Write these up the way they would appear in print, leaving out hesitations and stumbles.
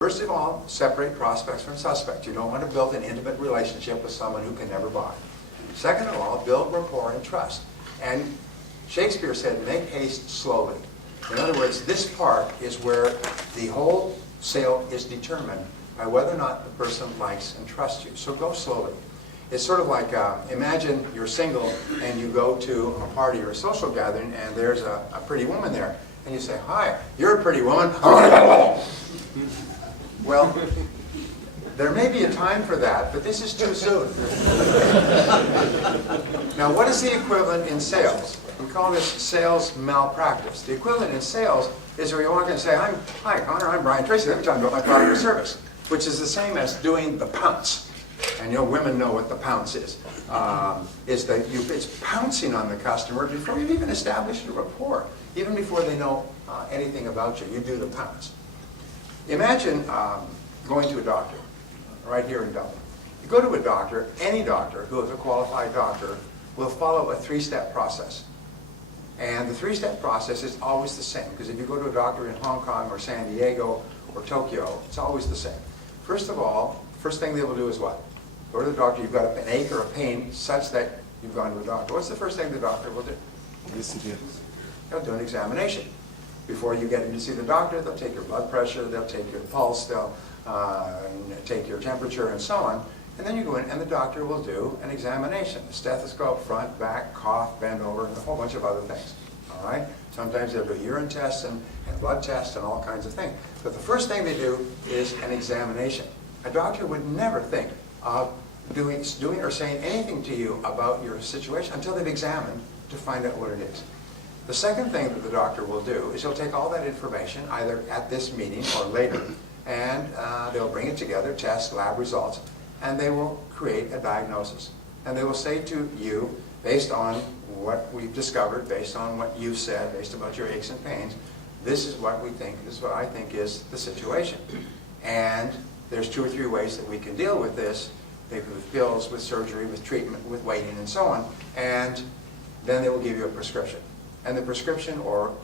First of all, separate prospects from suspects. You don't want to build an intimate relationship with someone who can never buy. Second of all, build rapport and trust. And Shakespeare said, make haste slowly. In other words, this part is where the whole sale is determined by whether or not the person likes and trusts you. So go slowly. It's sort of like, imagine you're single and you go to a party or a social gathering and there's a pretty woman there. And you say, hi, you're a pretty woman. Well, there may be a time for that, but this is too soon. Now, what is the equivalent in sales? We call this sales malpractice. The equivalent in sales is where you walk in and say, hi, Connor, I'm Brian Tracy. Let me tell you about my product or service, which is the same as doing the pounce. And women know what the pounce is. It's pouncing on the customer before you've even established a rapport, even before they know anything about you. You do the pounce. Imagine going to a doctor right here in Dublin. You go to a doctor, any doctor who is a qualified doctor will follow a three-step process. And the three-step process is always the same, because if you go to a doctor in Hong Kong or San Diego or Tokyo, it's always the same. First of all, first thing they will do is what? Go to the doctor, you've got an ache or a pain such that you've gone to a doctor. What's the first thing the doctor will do? They'll do an examination. Before you get in to see the doctor, they'll take your blood pressure, they'll take your pulse, they'll take your temperature and so on. And then you go in and the doctor will do an examination. A stethoscope, front, back, cough, bend over, and a whole bunch of other things. All right? Sometimes they'll do urine tests and blood tests and all kinds of things. But the first thing they do is an examination. A doctor would never think of doing or saying anything to you about your situation until they've examined to find out what it is. The second thing that the doctor will do is he'll take all that information, either at this meeting or later, and they'll bring it together, test, lab results, and they will create a diagnosis. And they will say to you, based on what we've discovered, based on what you've said, based on your aches and pains, this is what we think, this is what I think is the situation. And there's 2 or 3 ways that we can deal with this, maybe with pills, with surgery, with treatment, with waiting, and so on. And then they will give you a prescription. And the prescription or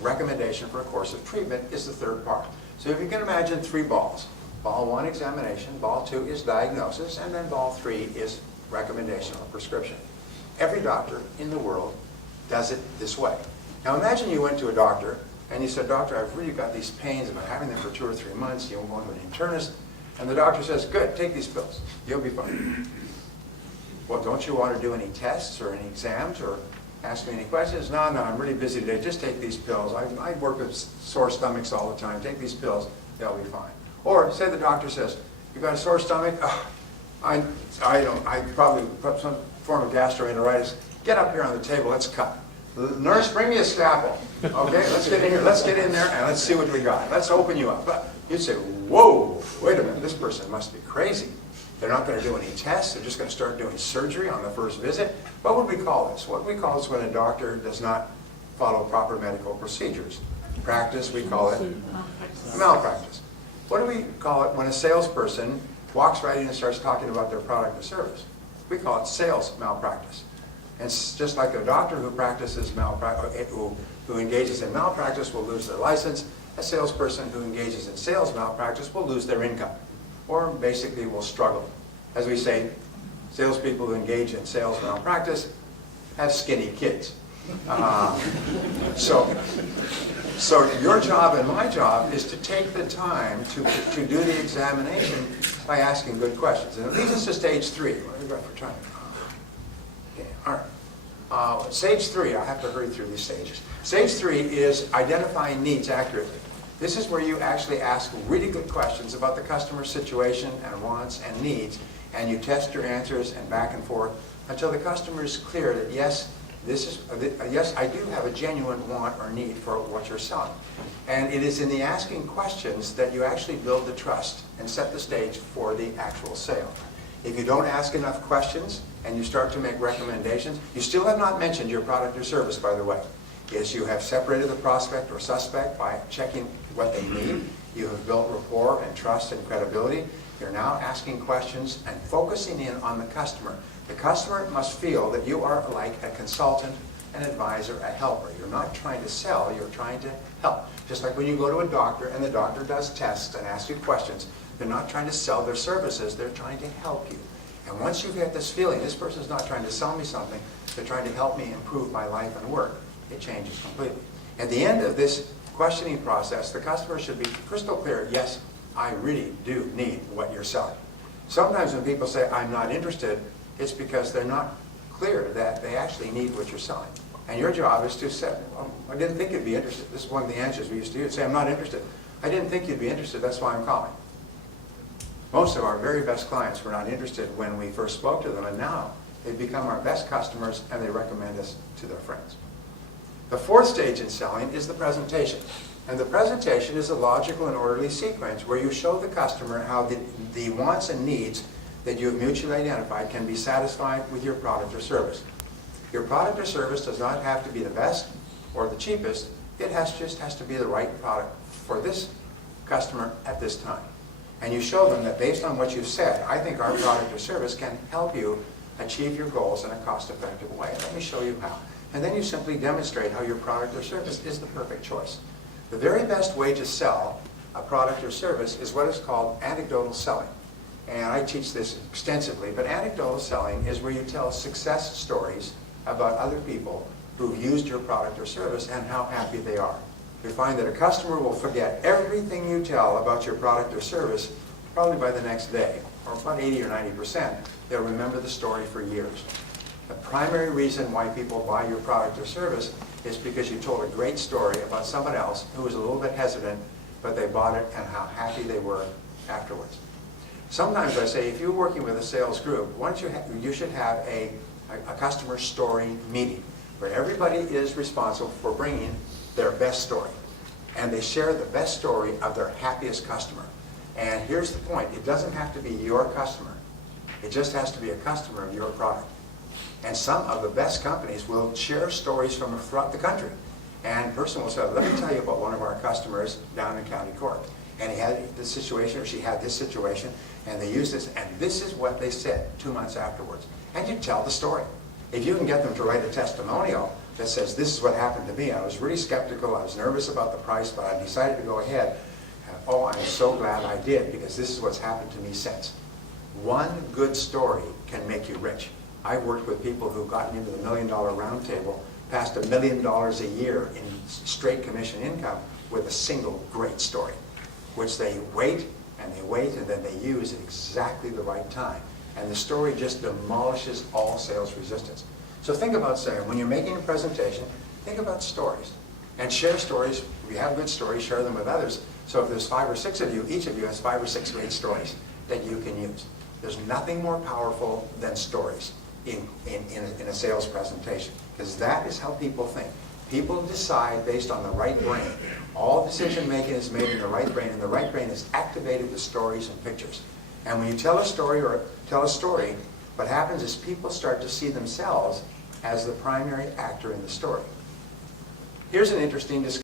recommendation for a course of treatment is the third part. So if you can imagine 3 balls. Ball 1, examination. Ball 2 is diagnosis. And then ball 3 is recommendation or prescription. Every doctor in the world does it this way. Now imagine you went to a doctor and you said, doctor, I've really got these pains. I've been having them for 2 or 3 months. You're going to an internist. And the doctor says, good, take these pills. You'll be fine. Well, don't you want to do any tests or any exams or ask me any questions? No, I'm really busy today. Just take these pills. I work with sore stomachs all the time. Take these pills. They'll be fine. Or say the doctor says, you got a sore stomach? I probably put some form of gastroenteritis. Get up here on the table. Let's cut. Nurse, bring me a scalpel. Okay, let's get in here. Let's get in there and let's see what we got. Let's open you up. But you'd say, whoa, wait a minute. This person must be crazy. They're not going to do any tests. They're just going to start doing surgery on the first visit. What would we call this? What we call this when a doctor does not follow proper medical procedures. Practice, we call it malpractice. What do we call it when a salesperson walks right in and starts talking about their product or service? We call it sales malpractice. And it's just like a doctor who practices who engages in malpractice will lose their license. A salesperson who engages in sales malpractice will lose their income, or basically will struggle. As we say, salespeople who engage in sales malpractice have skinny kids. So your job and my job is to take the time to do the examination by asking good questions. And it leads us to stage 3. What have we got for time? Okay, all right. Stage 3, I have to hurry through these stages. Stage 3 is identifying needs accurately. This is where you actually ask really good questions about the customer's situation and wants and needs, and you test your answers and back and forth until the customer is clear that yes, yes, I do have a genuine want or need for what you're selling. And it is in the asking questions that you actually build the trust and set the stage for the actual sale. If you don't ask enough questions and you start to make recommendations, you still have not mentioned your product or service, by the way. Yes, you have separated the prospect or suspect by checking what they need. You have built rapport and trust and credibility. You're now asking questions and focusing in on the customer. The customer must feel that you are like a consultant an advisor, a helper. You're not trying to sell, you're trying to help. Just like when you go to a doctor and the doctor does tests and asks you questions, they're not trying to sell their services, they're trying to help you. And once you get this feeling, this person's not trying to sell me something, they're trying to help me improve my life and work, it changes completely. At the end of this questioning process, the customer should be crystal clear, yes, I really do need what you're selling. Sometimes when people say, I'm not interested, it's because they're not clear that they actually need what you're selling. And your job is to say, well, I didn't think you'd be interested. This is one of the answers we used to use. Say, I'm not interested. I didn't think you'd be interested, that's why I'm calling. Most of our very best clients were not interested when we first spoke to them, and now they've become our best customers and they recommend us to their friends. The fourth stage in selling is the presentation. And the presentation is a logical and orderly sequence where you show the customer how the wants and needs that you have mutually identified can be satisfied with your product or service. Your product or service does not have to be the best or the cheapest. It just has to be the right product for this customer at this time. And you show them that based on what you've said, I think our product or service can help you achieve your goals in a cost-effective way. Let me show you how. And then you simply demonstrate how your product or service is the perfect choice. The very best way to sell a product or service is what is called anecdotal selling. And I teach this extensively, but anecdotal selling is where you tell success stories about other people who've used your product or service and how happy they are. You find that a customer will forget everything you tell about your product or service probably by the next day, or about 80 or 90%. They'll remember the story for years. The primary reason why people buy your product or service is because you told a great story about someone else who was a little bit hesitant, but they bought it and how happy they were afterwards. Sometimes I say, if you're working with a sales group, you should have a customer story meeting where everybody is responsible for bringing their best story. And they share the best story of their happiest customer. And here's the point, it doesn't have to be your customer. It just has to be a customer of your product. And some of the best companies will share stories from throughout the country. And a person will say, let me tell you about one of our customers down in County Cork. And he had this situation, or she had this situation, and they used this, and this is what they said 2 months afterwards. And you tell the story. If you can get them to write a testimonial that says, this is what happened to me, I was really skeptical, I was nervous about the price, but I decided to go ahead. Oh, I'm so glad I did, because this is what's happened to me since. One good story can make you rich. I've worked with people who've gotten into the $1 Million Round Table, past $1 million a year in straight commission income with a single great story, which they wait, and then they use at exactly the right time. And the story just demolishes all sales resistance. So think about saying, when you're making a presentation, think about stories. And share stories. If you have good stories, share them with others. So if there's 5 or 6 of you, each of you has 5 or 6 great stories that you can use. There's nothing more powerful than stories in a sales presentation, because that is how people think. People decide based on the right brain. All decision making is made in the right brain, and the right brain is activated with stories and pictures. And when you tell a story, what happens is people start to see themselves as the primary actor in the story. Here's an interesting discussion.